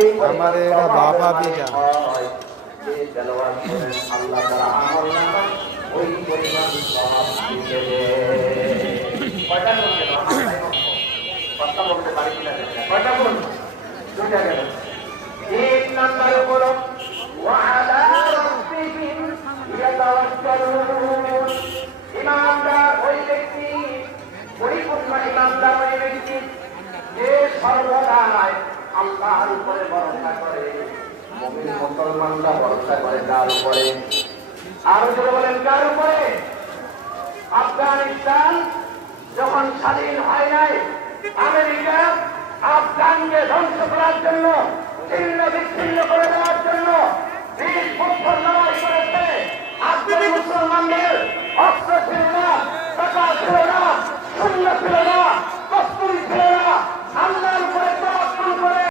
हमारे बाबा भी जा আল্লাহ তাআলা আমল নামা ওই পরিমাণ সওয়াব দিবে। কয়টা বলতে কথা বলতে পারি কিনা কয়টা বলুন? দুইটা গেল। তিন নাম্বার হলো ওয়ালা রাব্বিহিম ইয়াতাওয়াক্কালুন। ইমানদার ওই ব্যক্তি, পরিপূর্ণ ইমানদার ওই ব্যক্তি যে সর্বদাই আল্লাহর উপরে ভরসা করে। মুমিন মুসলমানরা ভরসা করে কার উপরে? আরো জোরে বলেন কার উপরে? আফগানিস্তান যখন স্বাধীন হয় নাই, আমেরিকা আফগানকে ধ্বংস করার জন্য 3